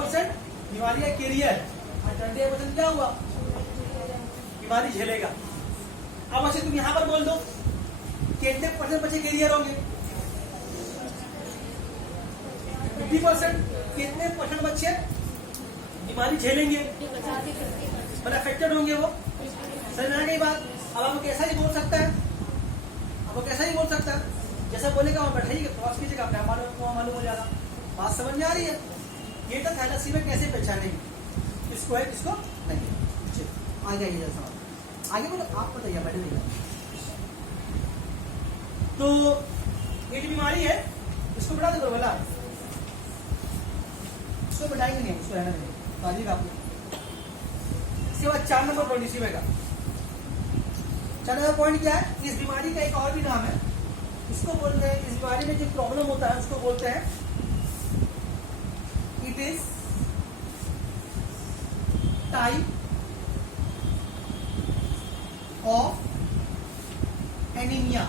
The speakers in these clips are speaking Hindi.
50% बीमारी है कैरियर और 20% क्या हुआ, बीमारी झेलेगा। अब अच्छा तुम यहाँ पर बोल दो कितने % बच्चे कैरियर होंगे, 50%। कितने % बच्चे बीमारी झेलेंगे, मतलब अफेक्टेड होंगे वो। समझ में आ गई बात। अब आपको कैसा ही बोल सकता है, आपको कैसा ही बोल सकता है, जैसा बोलेगा वहाँ बैठाइए क्रॉस कीजिएगा, अपने मालूम हो जाएगा। बात समझ में आ रही है। ये तो थैलेसीमिया कैसे पहचानेंगे, किसको है किसको नहीं। आगे आइए जैसा आगे बोलो, आप बताइए बैठे नहीं। तो ये जो बीमारी है इसको बढ़ा दो बोला, इसको बढ़ाएंगे नहीं, इसको रहना नहीं। ताजी का इसके बाद 4 नंबर पॉइंट इसी में का 4 नंबर पॉइंट क्या है, इस बीमारी का एक और भी नाम है, इसको बोलते हैं, इस बीमारी में जो प्रॉब्लम होता है उसको बोलते हैं it is type of anaemia.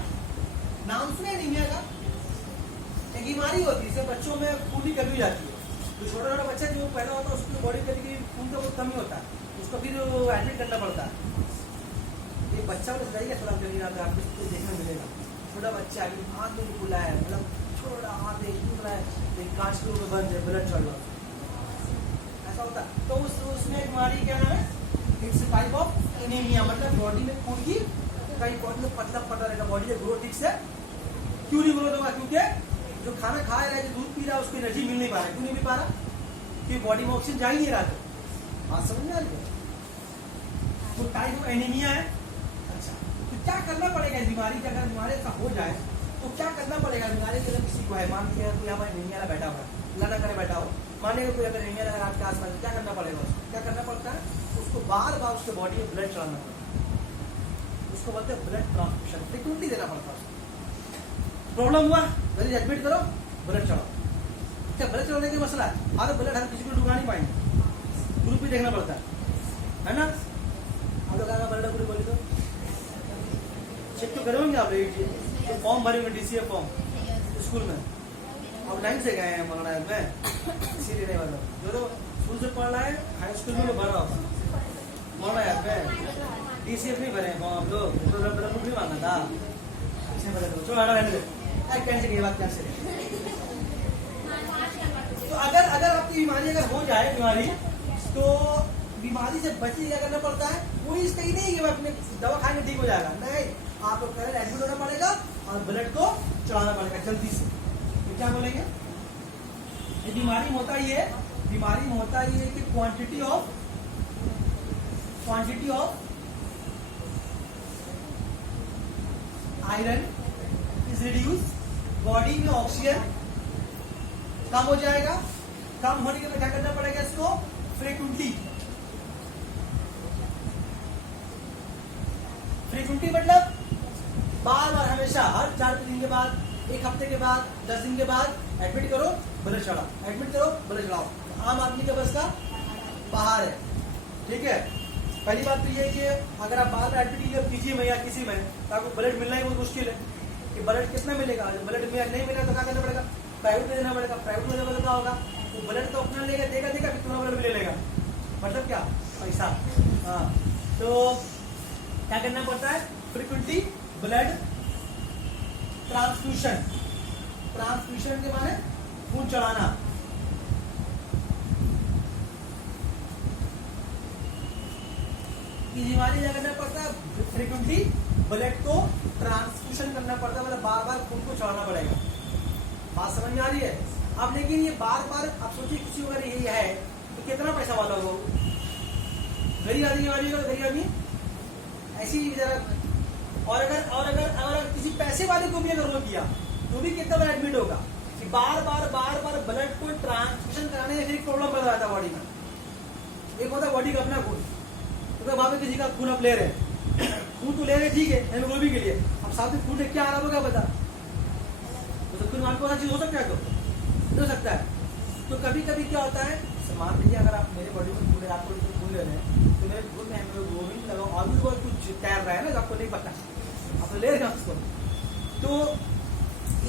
नाम सुने एनीमिया का, एक बीमारी होती है इससे बच्चों में खून की कमी हो जाती है। तो छोटा छोटा बच्चा जो पैदा होता है उसकी बॉडी कभी खून का बहुत कमी होता है, उसको फिर एडमिट करना पड़ता है। ये बच्चा को बताइएगा थोड़ा कहीं आता है, आपको देखने मिलेगा। छोटा बच्चा हाथ में खुला है, मतलब छोटा हाथ एक है, कांच के ऊपर बंद है, ब्लड चल रहा है, ऐसा होता है। तो उसमें बीमारी क्या नाम है, इट्स टाइप ऑफ एनीमिया, मतलब बॉडी में खून की कई बॉडी में पतला पड़ा रहेगा, बॉडी में ग्रोथ ठीक से क्यों नहीं ग्रोथ होगा, क्योंकि जो खाना खा रहा है, जो दूध पी रहा है, उसको एनर्जी मिल नहीं पा रहा है। क्यों नहीं मिल पा रहा, क्योंकि बॉडी में ऑक्सीजन जा ही नहीं रहा था। बात समझ में आ रही है। तो टाइप ऑफ एनीमिया है। अच्छा, तो क्या करना पड़ेगा इस बीमारी का, अगर बीमारी ऐसा हो जाए तो क्या करना पड़ेगा बीमारी के अगर किसी को है, मान लीजिए कोई हमारे एनीमिया बैठा हुआ है, अल्लाह ना करे बैठा हो, मानेगा कोई अगर एनीमिया अगर आपके आसपास, क्या करना पड़ेगा उसको, क्या करना पड़ता है, उसको बार बार उसके बॉडी में ब्लड चढ़ाना पड़ता है, उसको बोलते हैं ब्लड ट्रांसफ्यूजन, फ्रीक्वेंटली देना पड़ता है। प्रॉब्लम हुआ जल्दी एडमिट करो, ब्लड चढ़ाओ। क्या ब्लड चढ़ाने की मसला है, हर ब्लड हर किसी को ढुका नहीं पाएंगे, ग्रुप भी देखना पड़ता है ना। आप लोग ब्लड ग्रुप बोले तो चेक तो करोगे आप लोग, तो फॉर्म भरेंगे डीसीए फॉर्म स्कूल में, अब लाइन से गए हैं मौलाना में, इसीलिए नहीं भर रहा। जो तो स्कूल से पढ़ रहा है हाई स्कूल में भर रहा होगा मौलाना में, डीसीएफ नहीं भरे फॉर्म आप लोग, तो ब्लड ग्रुप नहीं मांगा था, चलो आगे रहने दो, कैंसिल की बात कैंसिल। तो अगर आपकी बीमारी अगर हो जाए बीमारी, तो बीमारी से बचने क्या करना पड़ता है, कोई इसका ही नहीं कि मैं अपने दवा खाएंगे ठीक हो जाएगा, नहीं, आपको पहले एडमिट होना पड़ेगा और ब्लड को चढ़ाना पड़ेगा जल्दी से। तो क्या बोलेंगे, ये बीमारी में होता ही है, बीमारी में होता ही है कि quantity of iron is reduce, body में ऑक्सीजन कम हो जाएगा। कम होने के बाद क्या करना पड़ेगा, इसको फ्रीक्वेंटली मतलब बार बार, हमेशा हर 4 दिन के बाद, 1 हफ्ते के बाद, 10 दिन के बाद एडमिट करो, ब्लड चढ़ाओ, एडमिट करो, ब्लड चढ़ाओ। आम आदमी के बस का बाहर है, ठीक है। पहली बात तो ये है कि अगर आप बार बार एडमिट कीजिए में या किसी में, तो आपको ब्लड मिलना ही बहुत मुश्किल है कि ब्लड कितना मिलेगा, जब ब्लड नहीं मिलेगा तो क्या करना पड़ेगा, प्राइवेट में देना पड़ेगा। प्राइवेट में देना क्या होगा, तो ब्लड तो अपना लेगा, देगा फिर तुम्हारा ब्लड भी ले लेगा, मतलब क्या, पैसा। हाँ, तो क्या करना पड़ता है, फ्रीक्वेंटली ब्लड ट्रांसफ्यूजन, ट्रांसफ्यूजन के माने खून चढ़ाना। बीमारी क्या करना पड़ता है, फ्रीक्वेंटली ब्लड को ट्रांसफ्यूजन करना पड़ता है, मतलब बार बार खून को चढ़ाना पड़ेगा। बात समझ में आ रही है। अब लेकिन ये बार बार आप सोचिए किसी अगर यही है तो कितना पैसा वाला होगा, गरीब आदमी वाली होगा, गरीब आदमी ऐसी जरा। और अगर किसी पैसे वाले को भी अगर वो किया तो भी कितना बार एडमिट होगा कि बार बार ब्लड को ट्रांसफ्यूजन कराने से फिर प्रॉब्लम पैदा होता है बॉडी में। एक होता है बॉडी का अपना खून, तो वहां पे किसी का खून आप ले रहे हैं, खून तो ले रहे ठीक है हेमोग्लोबिन के लिए, अब साथ में खून क्या आ रहा होगा बता, तो कुछ आपको ऐसा चीज हो सकता है, तो हो सकता है। तो कभी कभी क्या होता है, मान लीजिए अगर आप मेरे बॉडी में खून, आपको खून ले रहे हैं, तो मेरे खून में हेमोग्लोबिन लगाओ और भी बहुत कुछ तैर रहा है ना, आपको नहीं पता, आप ले रहे हैं उसको, तो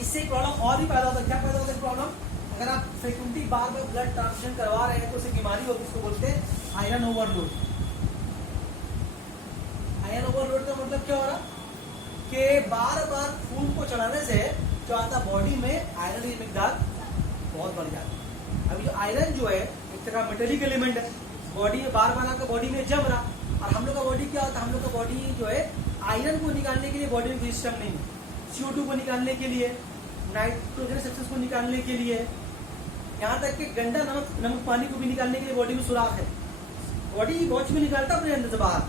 इससे प्रॉब्लम और भी पैदा होता है। क्या पैदा होता है प्रॉब्लम, अगर आप फ्रिक्वेंटली बार बार ब्लड ट्रांसफ्यूजन करवा रहे हैं तो उसे बीमारी होगी, उसको बोलते हैं आयरन ओवरलोड। आयरन ओवरलोड का मतलब क्या हो रहा कि बार बार खून को चढ़ाने से जो आता बॉडी में आयरन की मिकदार बहुत बढ़ जाती है। अभी जो आयरन जो है एक तरह मेटेलिक एलिमेंट है, बॉडी में बार बार आकर बॉडी में जम रहा, और हम लोग का बॉडी क्या होता है, हम लोग का बॉडी जो है आयरन को निकालने के लिए बॉडी में कोई सिस्टम नहीं है, CO2 को निकालने के लिए, नाइट्रोजन सब्सटेंस को निकालने के लिए, यहाँ तक कि गंदा नमक पानी को भी निकालने के लिए बॉडी में सुराख है। बॉडी वॉच में निकालता अपने अंदर से बाहर,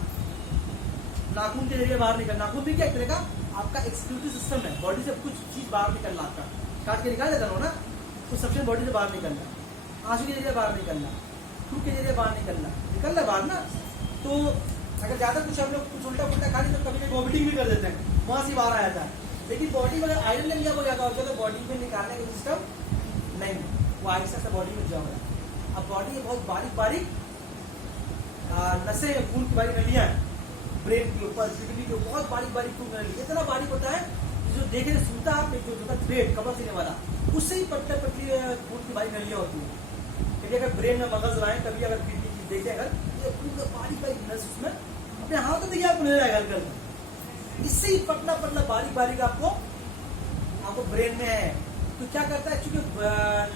नाखून के जरिए बाहर निकल, नाखून भी क्या एक तरह का आपका एक्सक्लूसिव सिस्टम है, बॉडी से कुछ चीज बाहर निकल रहा, आपका काट के निकाल देता हो ना, तो सबसे बॉडी से बाहर निकलना, आंसू के जरिए बाहर निकलना, थूक के जरिए बाहर निकलना बाहर ना। तो अगर ज्यादा कुछ हम लोग कुछ उल्टा पुल्टा खा ली तो कभी वॉमिटिंग भी कर देते हैं, वहां से बाहर आ जाता है। लेकिन बॉडी में अगर आयरन लेवल हो जाता होता है तो बॉडी में निकालने का सिस्टम नहीं, वो आहिस्ता से बॉडी में जम रहा है। अब बॉडी में बहुत बारीक बारीक नसें, खून की बारीक नलियां हैं, ब्रेन के ऊपर, किडनी के ऊपर बहुत बारीक बारीक खून नली, इतना बारीक होता है जो देखने सूता जो होता है थ्रेड कपड़ा सीने वाला, उससे ही पतली पतली खून की बारीक नलियां होती है। कभी अगर ब्रेन में मगज रहा है, कभी अगर किडनी की देखे, अगर खून का बारीक बारीक नस उसमें अपने हाथ तो देखिए आपको मिल जाएगा, इससे ही पतला पतला बारीक बारीक आपको ब्रेन में है। तो क्या करता है, क्योंकि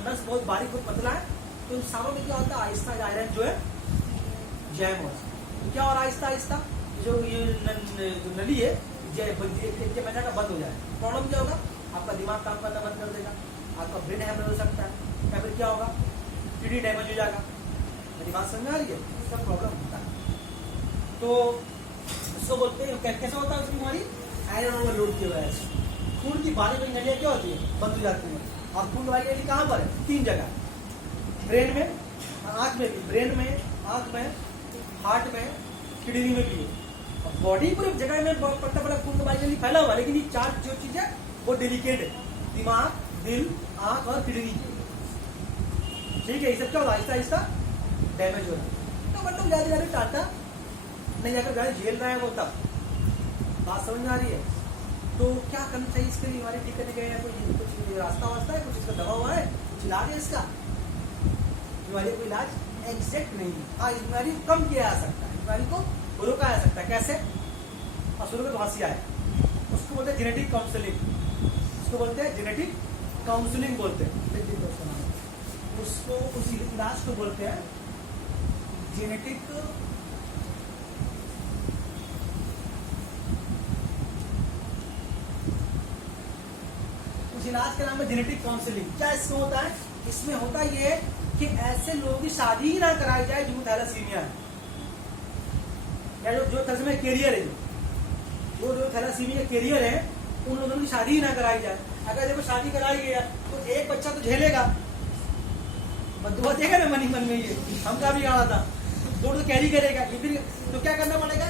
नस बहुत बारीक बहुत पतला है, तो इन सारों में क्या होता है, आहिस्ता आयरन जो है जैम होता है। तो क्या हो रहा है, आहिस्ता आहिस्ता जो ये जो नली है एक महीना का बंद हो जाए। प्रॉब्लम क्या होगा, आपका दिमाग काम करना बंद कर देगा, आपका ब्रेन हैमर हो सकता है, या फिर क्या होगा, किडनी डैमेज हो जाएगा। मेरी बात समझ आ रही है, सब प्रॉब्लम होता है। तो इसको बोलते हैं, कैसे होता है उसकी बीमारी, आयरन ओवरलोड की वजह से खून की बारीक बारीक नलियां क्या होती है, बंद हो जाती है। और खून की बारीक नली कहाँ पर है, 3 जगह, ब्रेन में, आंख में भी, ब्रेन में, आंख में, हार्ट में, किडनी में भी। बॉडी पूरी जगह में पट्टा पट्टा खून का बारीक नली फैला हुआ, लेकिन ये 4 जो चीज है वो डेलिकेट है, दिमाग, दिल, आंख और किडनी। ठीक है, ये सब क्या होगा, आहिस्ता आहिस्ता डैमेज हो रहा है। तो मतलब ज्यादा ज्यादा टाटा नहीं जाकर गाड़ी झेल रहा है वो, तब बात समझ में आ रही है। तो क्या करना चाहिए इसके लिए, बीमारी ठीक करने के कुछ रास्ता वास्ता है, कुछ इसका दवा हुआ है, कुछ इलाज है इसका, बीमारी कोई इलाज एग्जैक्ट नहीं है। हाँ, इस बीमारी को कम किया जा सकता है, बीमारी को रोका जा सकता है। कैसे, और शुरू में तो हंसी आए, उसको बोलते हैं जेनेटिक काउंसलिंग, उसको बोलते हैं जेनेटिक काउंसलिंग बोलते हैं, उसको उस इलाज को बोलते हैं जेनेटिक इलाज का नाम है जेनेटिक काउंसलिंग। क्या इसमें होता है, इसमें होता ये कि ऐसे लोगों की शादी ही ना कराई जाए जो थैलासीमिया है, या जो तस्मे कैरियर है, जो थैलासीमिया कैरियर है, उन लोगों की शादी ही ना कराई जाए। अगर देखो शादी कराई गया तो एक बच्चा तो झेलेगा, बदुआ देगा ना मन में, ये हम का भी गाड़ा था, दो तो कैरी करेगा, फिर तो क्या करना पड़ेगा,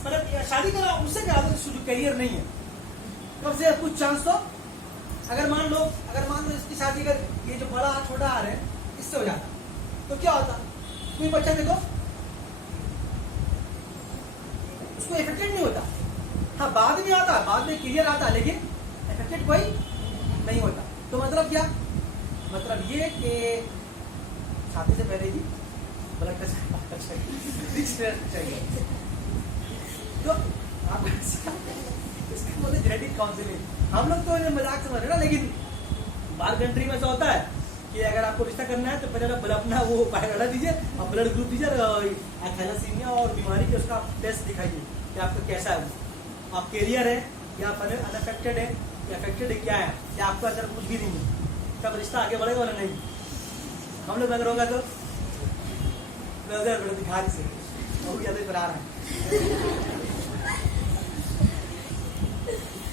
मतलब शादी करा उससे क्या जो कैरियर नहीं है, कम से कुछ चांस तो, अगर मान लो इसकी शादी कर, ये जो बड़ा छोटा आ रहा है इससे हो जाता, तो क्या होता, कोई बच्चा देखो उसको इफेक्टेड नहीं होता। हाँ, बाद में आता, बाद में क्लियर आता, लेकिन इफेक्टेड कोई नहीं होता। तो मतलब क्या, मतलब ये कि शादी से पहले ही ब्लड टेस्ट चाहिए, तो आप इसका बोलते जेनेटिक काउंसलिंग। हम लोग तो मजाक समझ रहे ना, लेकिन बाहर कंट्री में ऐसा होता है कि अगर आपको रिश्ता करना है तो पहले आप अपना वो बायोडाटा दीजिए और ब्लड ग्रुप दीजिए, थैलासीमिया और बीमारी के उसका टेस्ट दिखाइए कि आपका कैसा है, आप कैरियर है या अनअफेक्टेड है या अफेक्टेड है, क्या है, या आपका असर कुछ भी नहीं है, तब रिश्ता आगे बढ़ेगा वाला नहीं। हम लोग अगर होगा तो दिखा से वो भी ज्यादा आ रहा है,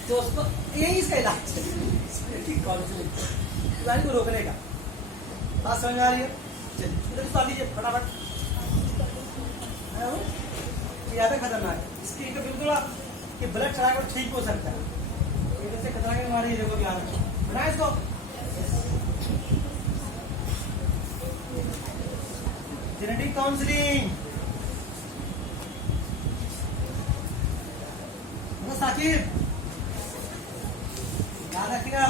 तो उसको यही इसका इलाज है, काउंसलिंग को रोकने का। बात समझ आ रही है, चलिए लीजिए फटाफट, ज्यादा खतरनाक है इसकी, तो बिल्कुल कि ब्लड चढ़ा कर ठीक हो सकता है, जैसे खतरनाक बीमारी देखो ध्यान बना इसको। जेनेटिक काउंसलिंग, साकिब याद रखिएगा,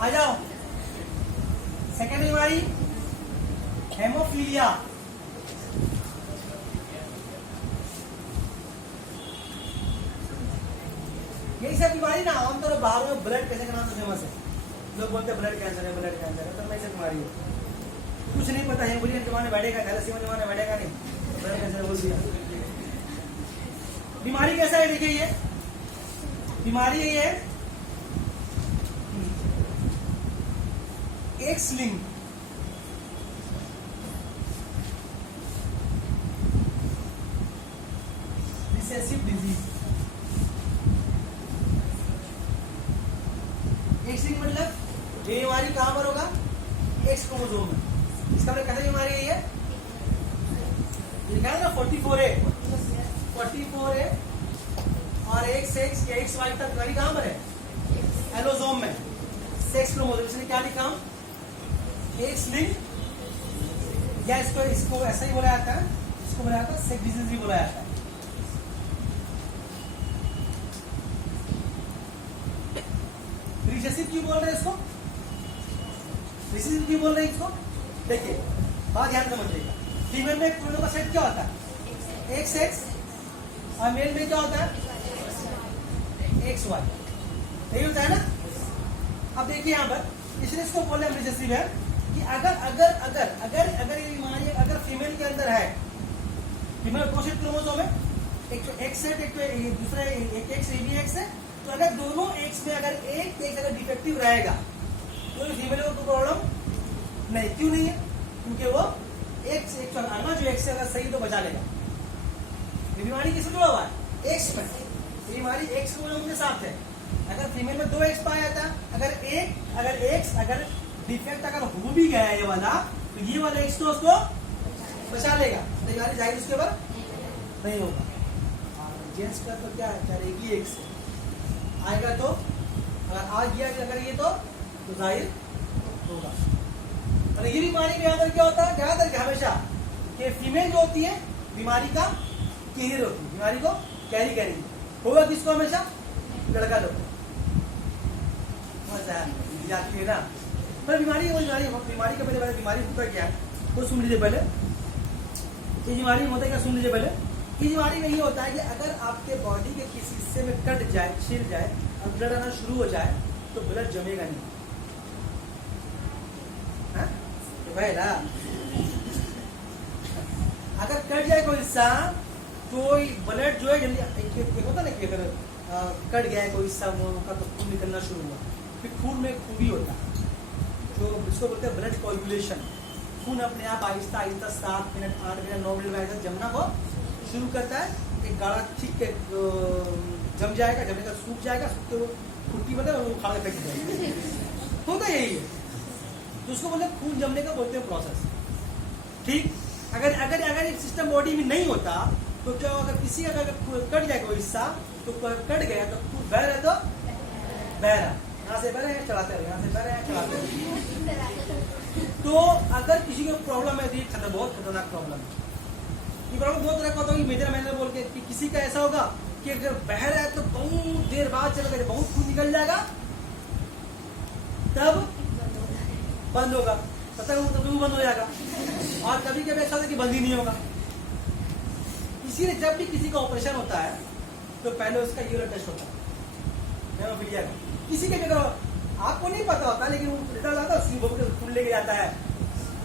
आ जाओ। सेकेंड बीमारी हेमोफीलिया। यही सब बीमारी ना आमतौर पर बाहर में ब्लड कैंसर के नाम से फेमस है। लोग बोलते हैं ब्लड कैंसर है, ब्लड कैंसर है, तो ऐसी बीमारी है। कुछ नहीं पता है, बोलिए जमाने बैठेगा, थैलेसीमिया जमाने बैठेगा नहीं, ब्लड कैंसर बोल दिया। बीमारी कैसा है देखिए, ये बीमारी ये है x link recessive disease. X link मतलब ये बीमारी कहां पर होगा? एक्स क्रोमोसोम में। इसका मतलब कैसे बीमारी है ये? लिखा है ना 44A, 44A और एक्स वाई तक बीमारी कहां पर है? एलोसोम में, सेक्स क्रोमोसोम। इसने क्या लिखा? एक्स लिंक, या इसको ऐसा ही बोला जाता है, इसको बोला जाता है सेक्स डिजीज भी बोला जाता है। रिसेसिव क्यों बोल रहे हैं इसको? रिसेसिव क्यों बोल रहे हैं इसको? देखिए बात ध्यान समझिएगा। फीमेल में क्रोमोसोम का सेट क्या होता है? एक्स एक्स, और मेल में क्या होता है? X Y. यही होता है ना। अब देखिए यहाँ पर इसलिए इसको बोल रहे हैं रिसेसिव है कि अगर अगर अगर अगर अगर ये बीमारी अगर फीमेल के अंदर है, फीमेल क्रोमोसोम क्रोमोसोम है, एक तो एक्स है, एक तो दूसरा एक एक्स ये भी एक्स है, तो अगर दोनों एक्स में अगर एक एक्स अगर डिफेक्टिव रहेगा तो फीमेल को प्रॉब्लम नहीं। क्यों नहीं है? क्योंकि वो एक्स एक आना जो एक्स से अगर सही तो बचा लेगा। ये बीमारी किसमें जुड़ा हुआ है? एक्स में। ये बीमारी एक्स क्रोमोसोम के साथ है। अगर फीमेल में 2 एक्स पाया जाता, अगर एक्स अगर डिफेक्ट अगर हो भी गया ये वाला, तो ये वाला एक्स तो उसको बचा लेगा, तो बीमारी जाहिर उसके ऊपर नहीं होगा। जेंट्स का तो क्या है, चलेगी एक्स आएगा तो अगर आ गया अगर ये तो जाहिर होगा। और ये बीमारी में ज्यादातर क्या होता है? ज्यादातर हमेशा कि फीमेल जो होती है बीमारी का कैरियर होती है, बीमारी को कैरी करेगी। होगा किसको? हमेशा लड़का लोग जाती है ना। पर बीमारी वो बीमारी का पहले बीमारी होता क्या है वो सुन लीजिए पहले। ये बीमारी में होता है क्या? सुन लीजिए पहले। इस बीमारी में ये होता है कि अगर आपके बॉडी के किसी हिस्से में कट जाए, छिल जाए और ब्लड आना शुरू हो जाए तो ब्लड जमेगा नहीं। पहला अगर कट जाए कोई हिस्सा तो ब्लड जो है जल्दी होता ना कि अगर कट गया है कोई हिस्सा का तो खून निकलना शुरू हुआ, फिर खून में खूबी होता है जो इसको बोलते हैं ब्लड कोएगुलेशन। खून अपने आप Aahista Aahista 7 minute 8 minute 9 minute में जमना को शुरू करता है। एक गाढ़ा ठीक जम जाएगा, जमने का सूख जाएगा, सूखते वो फुट्टी मतलब वो खाने फेंक जाएगी। होता यही है, तो उसको मतलब खून जमने का बोलते हैं प्रोसेस। ठीक, अगर अगर अगर एक सिस्टम बॉडी में नहीं होता तो क्या अगर किसी अगर कट जाए कोई हिस्सा तो कट गया तो खून बह रहा तो बह रहा, यहाँ से बह रहे हैं चलाते रहे, यहाँ से बह रहे हैं चलाते रहे। तो अगर किसी को प्रॉब्लम है तो बहुत खतरनाक प्रॉब्लम है। ये प्रॉब्लम बहुत तरह का होता है। मेजर मैंने बोल के कि किसी का ऐसा होगा कि अगर बह रहा है तो बहुत देर बाद चलेगा, बहुत खून निकल जाएगा तब बंद होगा, पता है तब बंद हो जाएगा। और कभी कभी ऐसा होता है कि बंद ही नहीं होगा। इसीलिए जब भी किसी का ऑपरेशन होता है तो पहले उसका यूरिन टेस्ट होता है हेमोफीलिया का। किसी के भी अगर आपको नहीं पता होता लेकिन वो रिजल्ट आता है, उसकी खून लेके जाता है,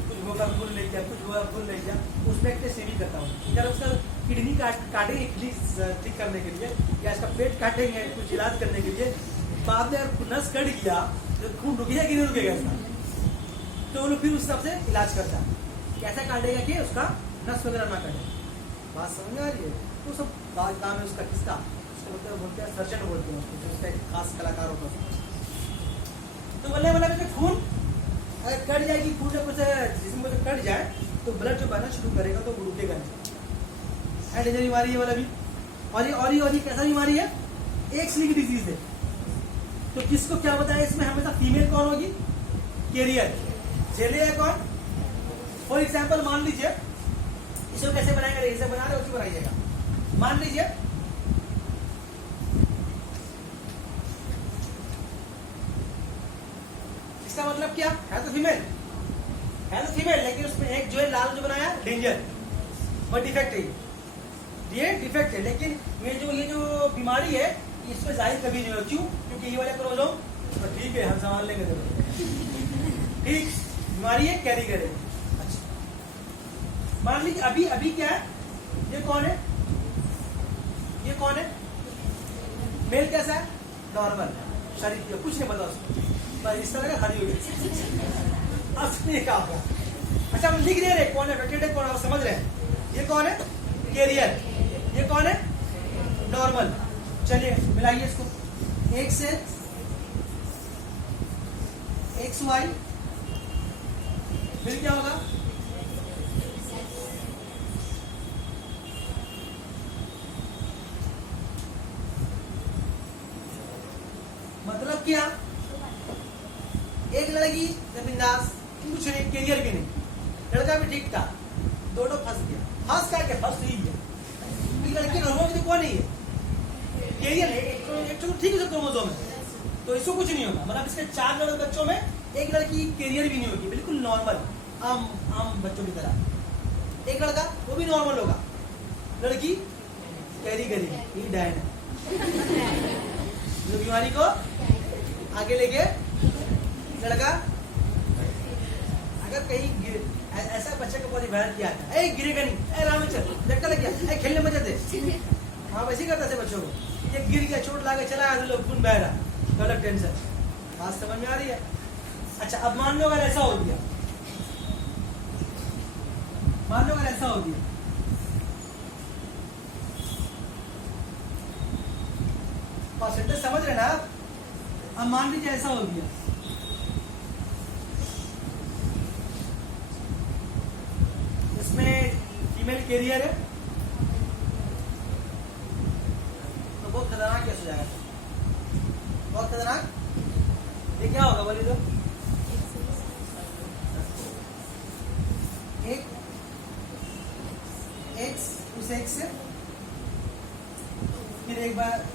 कुछ होगा खून ले गया, कुछ होगा खून ले गया, उसमें एक टेस्ट भी करता हूँ। अगर उसका किडनी काटेंगे ठीक करने के लिए या इसका पेट काटेंगे कुछ इलाज करने के लिए, बाद में अगर नस कट गया तो खून रुकेगा कि नहीं रुकेगा इसका, तो वो लोग फिर उस हिसाब से इलाज करता है। कैसा काटेगा कि उसका नस वगैरह ना कटे। बात समझ आ रही है? तो सब काम है उसका, किसका बोलते हैं सर्जन बोलते हैं उसको, उसका एक खास कलाकार होता है। तो बोलने खून अगर कट जाएगी, खून जब जिसम में कट जाए तो ब्लड जो बहना शुरू करेगा तो वो रुकेगा नहीं। डेंजर बीमारी है वाला भी। और ये कैसा बीमारी है? एक्स लिंक्ड डिजीज है। तो किसको क्या बताया इसमें? हमेशा फीमेल कौन होगी? कैरियर। चलिए कौन? फॉर एग्जाम्पल मान लीजिए इसको कैसे बनाएंगे, इसे बना रहे उसी बनाइएगा। मान लीजिए मतलब क्या है, तो फीमेल है, तो फीमेल, लेकिन उसमें एक जो है लाल जो बनाया डेंजर, बट डिफेक्ट है ये डिफेक्ट है। लेकिन ये जो बीमारी है इसमें जाहिर कभी नहीं हो, क्यों? क्योंकि ये वाले क्रोमोसोम तो ठीक है, हम संभाल लेंगे ठीक, बीमारी है, कैरी करेंगे। अच्छा, मान लीजिए अभी अभी क्या है, ये कौन है, ये कौन है, मेल कैसा है, नॉर्मल शरीर, कुछ नहीं पता उसको, बस इस तरह का खड़ी हुई। अब सुनिए क्या होगा। अच्छा, हम लिख दे रहे कौन है अफेक्टेड है, कौन आप समझ रहे हैं, ये कौन है कैरियर, ये कौन है नॉर्मल। चलिए मिलाइए इसको, एक से XY, फिर क्या होगा, मतलब क्या, एक लड़की बिंदास, कुछ नहीं, कैरियर भी नहीं, लड़का भी ठीक था, दोनों फंस गया, फंस क्या फंस ही गया। लड़की नॉर्मल तो कौन नहीं है, कैरियर है, एक तो ठीक है क्रोमोसोम है, तो इसको कुछ नहीं होगा। मतलब इसके 4 लड़के बच्चों में एक लड़की कैरियर भी नहीं होगी, बिल्कुल नॉर्मल आम बच्चों की तरह। एक लड़का वो भी नॉर्मल होगा, लड़की कैरी करेगी, ये डायन है जो बीमारी को आगे लेके। लड़का अगर कहीं ऐसा बच्चे को बहुत वायरल किया था, ए गिरेगा नहीं, ए आराम से चल, झटका लग गया, ए खेलने मजे दे, हाँ वैसे ही करता थे बच्चों को, ये गिर गया, चोट लगा, चला आया, लोग खून बह रहा, तो अलग टेंशन। बात समझ में आ रही है? अच्छा, अब मान लो अगर ऐसा हो गया, मान लो अगर ऐसा हो गया, परसेंटेज समझ रहे ना आप? अब मान लीजिए ऐसा हो गया, इसमें फीमेल कैरियर है, तो बहुत खतरनाक कैसे हो जाएगा, बहुत खतरनाक। ये क्या होगा बोलिए तो, एक X उस X से, फिर एक बार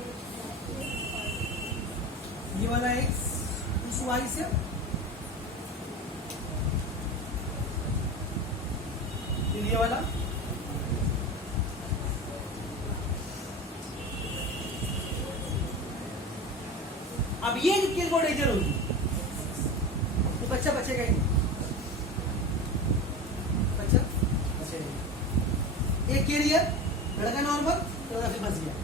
ये वाला X उस Y से, फिर ये वाला, अब ये केस बहुत डेंजर होगी, तो बच्चा बचेगा ही नहीं, बच्चा बचेगा। एक कैरियर, लड़का नॉर्मल, लड़का फिर फंस गया।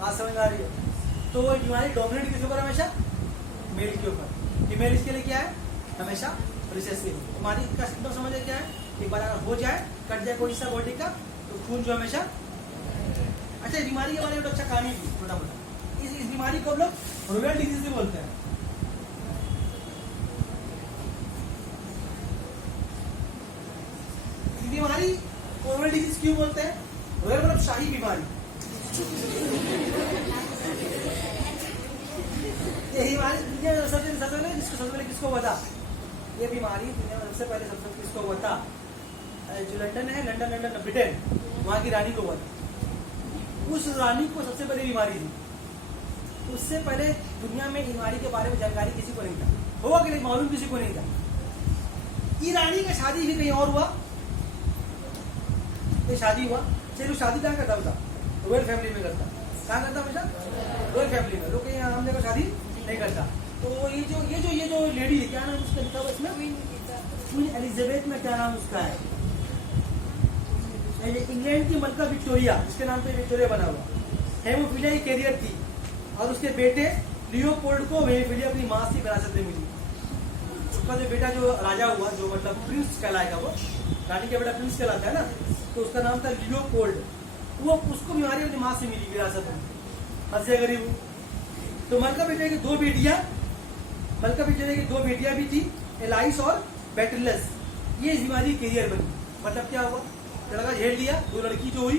बात समझ आ रही है? तो बीमारी डोमिनेट किसके ऊपर, हमेशा मेल के ऊपर। फीमेल इसके लिए क्या है, हमेशा रिसेसिव। बीमारी का सिम्टम समझे क्या है, एक बार अगर हो जाए, कट जाए कोई हिस्सा बॉडी का, तो खून जो हमेशा। अच्छा, बीमारी के बारे में तो अच्छा कहानी थी छोटा मोटा। इस बीमारी को हम लोग रोयल डिजीज भी बोलते हैं। बीमारी रोयल डिजीज क्यों बोलते हैं? रोयल मतलब शाही बीमारी। ये बीमारी दुनिया में सबसे पहले किसको बता, ये बीमारी दुनिया में सबसे पहले किसको बता, जो लंदन है, लंदन ब्रिटेन, वहां की रानी को बता। उस रानी को सबसे पहले बीमारी थी, उससे पहले दुनिया में बीमारी के बारे में जानकारी किसी को नहीं था, होगा कि नहीं मालूम किसी को नहीं था। ये रानी का शादी भी कहीं और हुआ, ये शादी हुआ, चलो शादी कहाँ करता था, रॉयल फैमिली में करता। कहाँ करता हमेशा, रॉयल फैमिली में। लोग कहीं हम जगह शादी नहीं करता। तो ये जो लेडी है, क्या नाम उसका लिखा हुआ इसमें, क्वीन एलिजाबेथ में क्या नाम उसका है, इंग्लैंड की मलका विक्टोरिया, इसके नाम पे विक्टोरिया बना हुआ। हेमोफीलिया की कैरियर थी, और उसके बेटे लियोपोल्ड को हेमोफीलिया अपनी मां से विरासत में मिली। उसका जो बेटा जो राजा हुआ, जो मतलब प्रिंस कहलाएगा, वो रानी का बेटा प्रिंस कहलाता है ना, तो उसका नाम था लियोपोल्ड। वो उसको बीमारी अपनी मां से मिली विरासत में, हंसे गरीब। तो मलका विक्टोरिया की दो बेटियां भी थी, एलाइस और बैटलस। ये इस बीमारी की कैरियर बनी। मतलब क्या हुआ, लड़का झेल लिया, दो लड़की जो हुई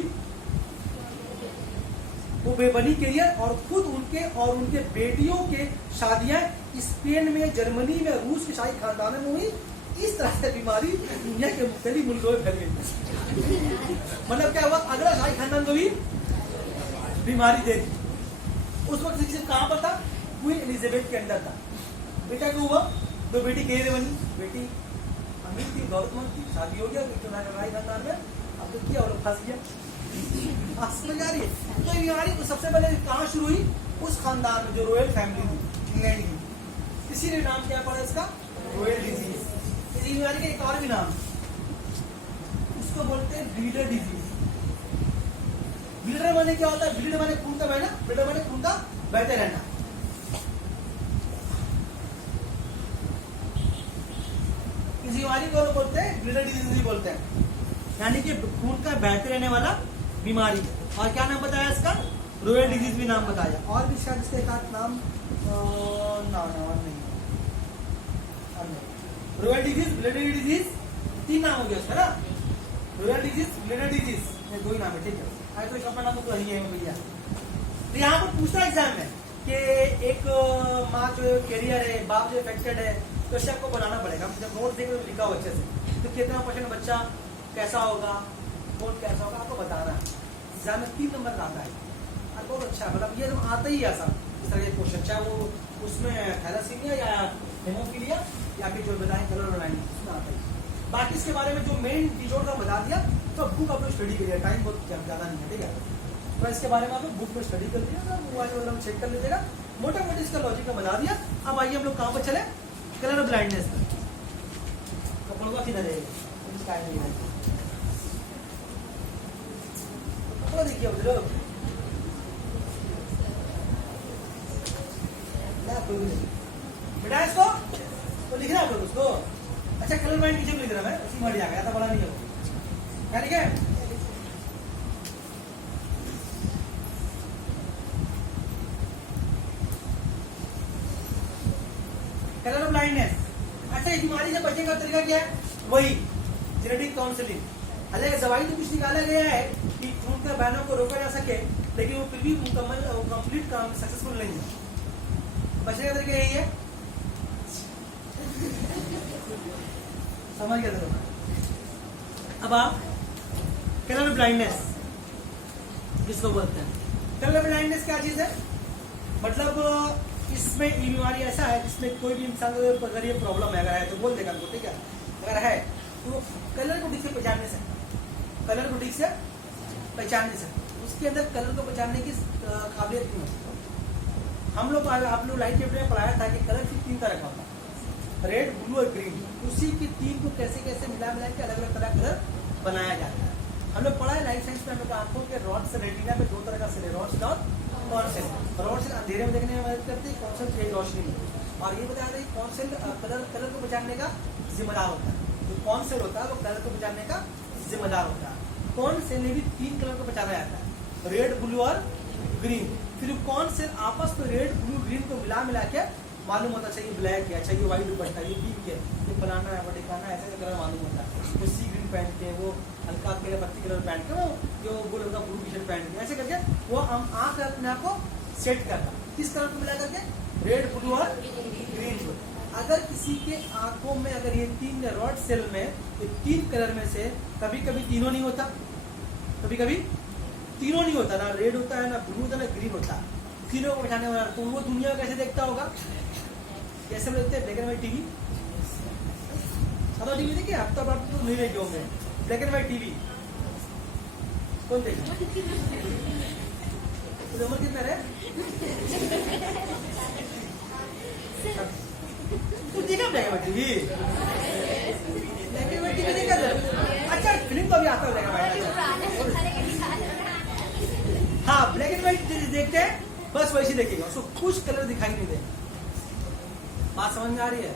वो बनी कैरियर, और खुद उनके बेटियों के शादियां स्पेन में, जर्मनी में, रूस के शाही खानदानों में हुई। इस तरह से बीमारी दुनिया के मुख्तलिफ मुल्कों में फैल गई। मतलब क्या हुआ, अगला शाही खानदान को भी बीमारी दे दी। उस वक्त सिर्फ कहां पर था, क्वीन एलिजाबेथ के अंदर था। बेटा को हुआ तो बेटी गहरे बनी, बेटी अमीर थी, दौलतमंद थी, शादी हो गया, चुनाव लड़ाई खानदान में, अब तो किया और फंस गया। समझ आ रही है? तो ये बीमारी सबसे पहले कहाँ शुरू हुई? उस खानदान में जो रॉयल फैमिली थी इंग्लैंड की, इसीलिए नाम क्या पड़ा इसका? Royal disease. इस बीमारी का एक और भी नाम, उसको बोलते हैं ब्लीडर डिजीज। ब्लीडर माने क्या होता है? ब्लीडर माने खून का बहना, ब्लीडर माने खून का बहते रहना। इस बीमारी को बोलते हैं ब्लीडर डिजीज बोलते हैं, यानी कि खून का बहते रहने वाला बीमारी। और क्या नाम बताया इसका? रॉयल डिजीज भी नाम बताया। और भी शायद इसका एक आध नाम नहीं, रॉयल डिजीज, ब्लीडर डिजीज, 3 नाम हो गया उसका ना। रॉयल डिजीज, ब्लीडर डिजीज, ये 2 ही नाम है, ठीक है। तो अपना नाम तो यही है भैया। तो यहाँ पर पूछता एग्जाम में कि एक माँ जो कैरियर है, बाप जो इफेक्टेड है, तो इसे आपको बनाना पड़ेगा। जब नोट देख लिखा हो अच्छे से, तो कितना % बच्चा कैसा होगा, कौन कैसा होगा, आपको बताना है। एग्जाम में 3 नंबर आता है और बहुत अच्छा, मतलब ये तो आता ही ऐसा इस तरह के क्वेश्चन, चाहे वो उसमें थैलासीमिया या हेमोफीलिया या फिर जो बताएं कलर बनाएंगे, उसमें आता है। बाकी इसके बारे में जो मेन चीजों का बता दिया, तो बुक आप लोग स्टडी करिए, टाइम बहुत ज्यादा नहीं है, ठीक है। तो इसके बारे में आप लोग बुक में स्टडी कर लीजिएगा, मोबाइल वगैरह में चेक कर लीजिएगा, मोटा मोटी इसका लॉजिक का बता दिया। अब आइए हम लोग कहाँ पर चले? कलर ब्लाइंडनेस पर। कपड़ों का किधर है? कपड़ा देखिए लोग, बेटा इसको तो लिखना है उसको। अच्छा, कलर ब्लाइंड नीचे लिख रहा मैं, उसी में आ गया था, बोला नहीं है क्या लिखे? Colour blindness. अच्छा, इस बीमारी से बचने का तरीका क्या है? वही जेनेटिक काउंसलिंग। हालांकि दवाई तो कुछ निकाला गया है कि खून के बहनों को रोका जा सके, लेकिन वो फिर भी मुकम्मल और कंप्लीट काम सक्सेसफुल नहीं है। बचने का तरीका यही है, समझ गया था। अब आप कलर ब्लाइंडनेस जिसको बोलते हैं, कलर ब्लाइंडनेस क्या चीज है? मतलब इसमें ये बीमारी ऐसा है जिसमें कोई भी इंसान को अगर ये प्रॉब्लम है, अगर है तो बोल देगा हमको, ठीक है। अगर है तो कलर को ठीक से पहचान नहीं सकता, कलर को ठीक से पहचान नहीं सकता, उसके अंदर कलर को पहचानने की काबिलियत नहीं होती। हम लोग आप लोग लाइट चैप्टर में पढ़ाया था कि कलर सिर्फ 3 तरह का होता है, रेड, ब्लू और ग्रीन। उसी की 3 को कैसे कैसे मिला के अलग अलग तरह कलर बनाया जाता है। हम लोग पढ़ा है लाइफ साइंस में, हम लोग आंखों के रॉड से रेटिना में 2 तरह का सेल है, रॉड सेल और कॉन सेल। रॉड सेल अंधेरे में देखने में मदद करती है, कॉन सेल तेज रोशनी में। और ये बताया था कि कॉन सेल कलर को पहचानने का जिम्मेदार होता है। जो कॉन सेल होता है वो कलर को पहचानने का जिम्मेदार होता है। कॉन सेल में भी 3 कलर को पहचाना जाता है, रेड, ब्लू और ग्रीन। फिर कौन सेल आपस में रेड, ब्लू, ग्रीन को मिला के मालूम होता चाहिए ब्लैक है, चाहिए व्हाइट दुपट्टा, ये पिंक है, ये फलाना है, वो ठिकाना, ऐसे कलर मालूम होता है। वो सी ग्रीन पहन के, वो हल्का केले पत्ती कलर पहन के, वो जो गोल हल्का ब्लू टी शर्ट पहन के, ऐसे करके वो हम आँख अपने आप को सेट करता। किस कलर को मिला करके? रेड, ब्लू और ग्रीन को। अगर किसी के आंखों में अगर ये 3 रॉड सेल में ये 3 कलर में से कभी कभी तीनों नहीं होता, कभी कभी तीनों नहीं होता, ना रेड होता है, ना ब्लू होता है, ना ग्रीन होता है, तीनों को बैठाने वाला, तो वो दुनिया कैसे देखता होगा? कैसे देखते हैं? Black and white TV. TV देखिए, अब तो आप तो नहीं देखे होंगे ब्लैक एंड व्हाइट टीवी, कौन देखे? उम्र कितना है? देखा black and white TV? Black and white TV देखा? अच्छा, फिल्म तो अभी आता है ब्लैक एंड व्हाइट। हाँ, ब्लैक एंड व्हाइट देखते हैं, बस वैसे देखेगा, उसको कुछ कलर दिखाई नहीं देगा। बात समझ में आ रही है?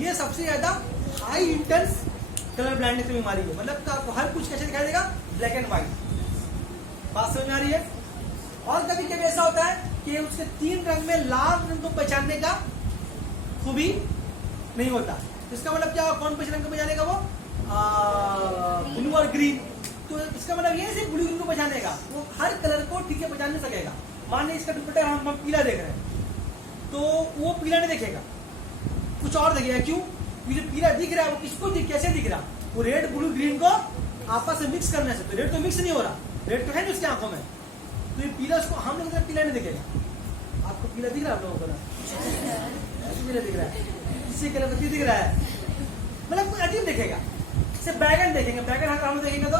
ये सबसे ज्यादा हाई इंटेंस कलर ब्लाइंडनेस की बीमारी है। मतलब आपको हर कुछ कैसे दिखाई देगा? Black and white. बात समझ में आ रही है? और कभी कभी ऐसा होता है कि उसके 3 रंग में लाल रंग को पहचानने का खूबी नहीं होता। इसका मतलब क्या? कौन पहचान रंग को पहचानेगा? वो ब्लू और ग्रीन। तो इसका मतलब ये सिर्फ ब्लू ग्रीन को पहचानेगा, वो हर कलर को ठीक से पहचान नहीं सकेगा। मान लीजिए इसका दुपट्टा हम पीला देख रहे हैं, तो वो पीला नहीं देखेगा, कुछ और देखेगा। क्यों? ये जो पीला दिख रहा है वो किसको कैसे दिख रहा? वो रेड, ब्लू, ग्रीन को आपस में मिक्स करने से। तो रेड तो मिक्स नहीं हो रहा, रेड तो है नहीं उसकी आंखों में, तो ये पीला उसको हम लोग पीला नहीं दिखेगा। आपको पीला दिख रहा है आप लोगों को? ऐसे भी नहीं दिख रहा है, किसी के लिए पत्ती दिख रहा है, मतलब कुछ अजीब दिखेगा। सिर्फ बैगन देखेंगे, बैगन अगर हम लोग देखेंगे तो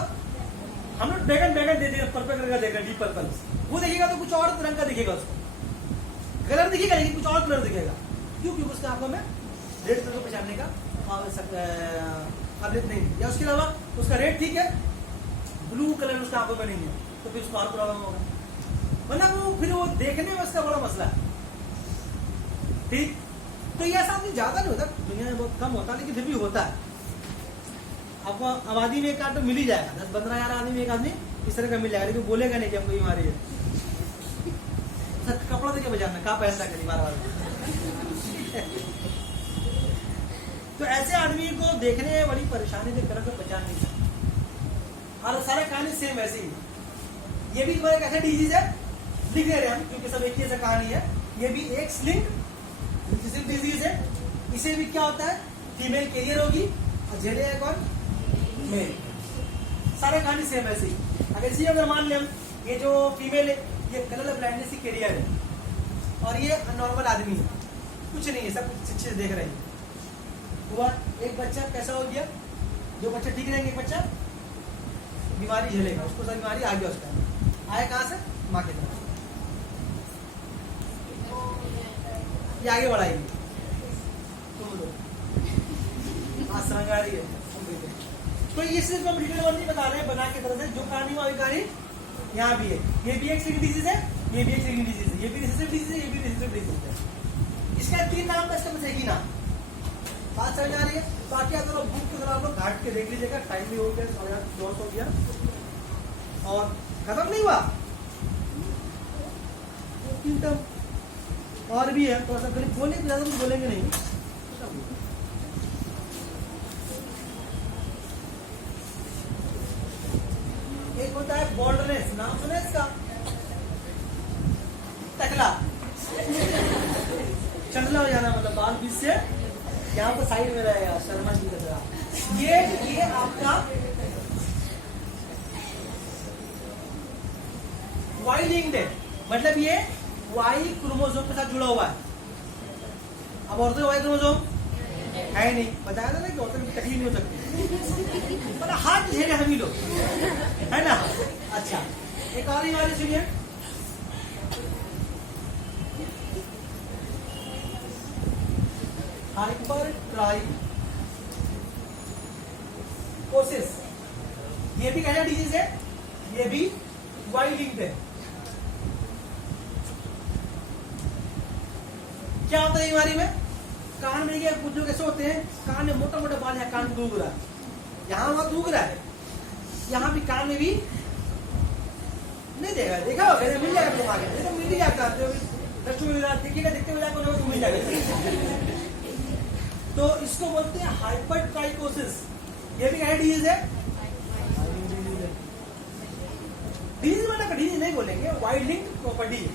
हम लोग बैगन बैगन दे देंगे, पर्पल कलर का देखेगा, डीप पर्पल, वो देखेगा तो कुछ और रंग का दिखेगा, उसको कलर दिखेगा लेकिन कुछ और कलर दिखेगा। क्यों? क्योंकि उसके आंखों में रेड कलर को पहचानने का काबिलियत नहीं है, या उसके अलावा उसका रेड ठीक है, ब्लू कलर उसके आंखों में नहीं है, तो फिर उसको और प्रॉब्लम होगा, मतलब वो फिर वो देखने में उसका बड़ा मसला है। ठीक, तो ये ऐसा ज्यादा नहीं होता, दुनिया में बहुत कम होता, लेकिन फिर भी होता है। आपको आबादी में एक आदमी मिल ही जाएगा, 10-15 आदमी में एक आदमी इस तरह का मिल जाएगा, लेकिन बोलेगा नहीं कि हमको बीमारी है। सर कपड़ा देके बजाना, कहाँ पहनता करी बार बार। तो ऐसे आदमी को देखने में बड़ी परेशानी से कलर को पहचान नहीं सकता। और सारे कहानी सेम ऐसे ही, ये भी तुम्हारा कैसा डिजीज है लिख दे रहे हम, क्योंकि सब एक ही ऐसा कहानी है। ये भी एक स्लिंग डिजीज है, इसे भी क्या होता है, फीमेल कैरियर होगी और झेलेगा कौन, मेल। सारे कहानी सेम ऐसे ही। अगर इसी अगर मान लें ये जो फीमेल है ये कलर ब्लाइंडनेस की कैरियर है और ये नॉर्मल आदमी है, कुछ नहीं है, सब कुछ अच्छे से देख रहे हैं। हुआ एक बच्चा कैसा हो गया, जो बच्चा ठीक रहेंगे, एक बच्चा बीमारी झेलेगा, उसको सब बीमारी आ गया, उसका आया कहाँ से, माँ के तरफ, ये आगे बढ़ाएगी, तुम लोग आसरा गाड़ी है। तो ये सिर्फ हम डिटेल नहीं बता रहे हैं बना के तरह से, जो कहानी वही कहानी यहाँ भी है। ये भी एक स्लिंग डिजीज है, ये भी एक स्लिंग डिजीज है, ये भी रिसेसिव डिजीज है, ये भी रिसेसिव डिजीज है। इसका 3 नाम था, इसका बस एक ही नाम। बात समझ आ रही है? बाकी अगर बुक की तरह आप लोग घाट के देख लीजिएगा, टाइम भी हो गया, 2:30 हो गया और खत्म नहीं हुआ, 3 टर्म और भी है, तो ऐसा बोलेंगे ज्यादा कुछ बोलेंगे नहीं। एक होता है बॉल्डनेस, नाम सुना इसका, टकला, चंडला हो जाना, मतलब बाल बीच से यहाँ पर साइड में रहेगा, शर्मा जी का तरह। ये आपका वाई लिंक्ड है, मतलब ये वाई क्रोमोसोम के साथ जुड़ा हुआ है। अब औरतों का वाई क्रोमोसोम है नहीं, बताया था ना कि औरतों की तकलीफ नहीं हो सकती, मतलब हाथ झेले हम ही लोग, है ना। अच्छा, एक और बीमारी सुनिए, हाइपर ट्राइकोसिस, ये भी कैसा डिजीज है, ये भी वाई लिंक्ड है। क्या होता है बीमारी में, कान में कुछ लोग ऐसे होते हैं, कान में मोटा मोटा बाल है, कान दूग रहा है, यहाँ वहां दूग रहा है, यहाँ भी कान में भी नहीं देखा, देखा होगा, मिल जाएगा तुम आगे, तो मिल ही जाता है, देखिएगा, देखते हुए जाकर मिल जाएगा। तो इसको बोलते हैं हाइपर ट्राइकोसिस, ये भी क्या डिजीज है, डिजीज मतलब डिजीज नहीं बोलेंगे, वाइड लिंक प्रॉपर्टी है,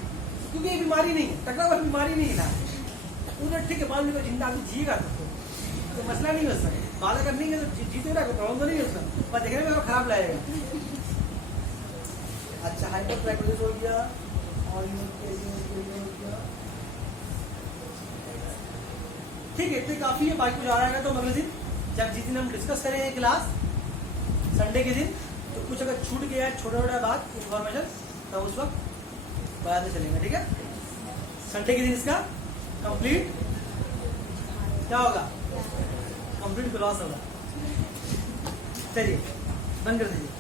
क्योंकि ये बीमारी नहीं है, टकरा हुआ बीमारी नहीं है ना, उधर ठीक है, बाल में जिंदा आदमी जिएगा तो मसला नहीं है उसका, बाल अगर नहीं है तो जीते ना, प्रॉब्लम तो नहीं है उसका, पर देखने में खराब लगेगा। अच्छा, हाइपर ट्राइकोसिस हो गया, और ठीक है, इतने काफी है, बाकी कुछ आ रहा है तो अगले दिन जब जिस दिन हम डिस्कस करेंगे क्लास संडे के दिन, तो कुछ अगर छूट गया है छोटा छोटा बात इन्फॉर्मेशन, तो उस वक्त बताते चलेंगे, ठीक है। संडे के दिन इसका कंप्लीट क्या होगा, कंप्लीट क्लास होगा। चलिए बंद कर दीजिए।